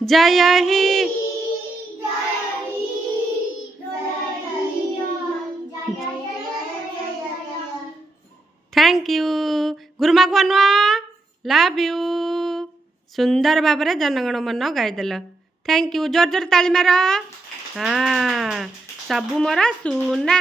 जय ही thank you गुरुमा को अनुआ love you सुंदर भाव में जनगण मन गाईदेल थैंक यू जोर जोर ताली मार हाँ सबू मोर सुना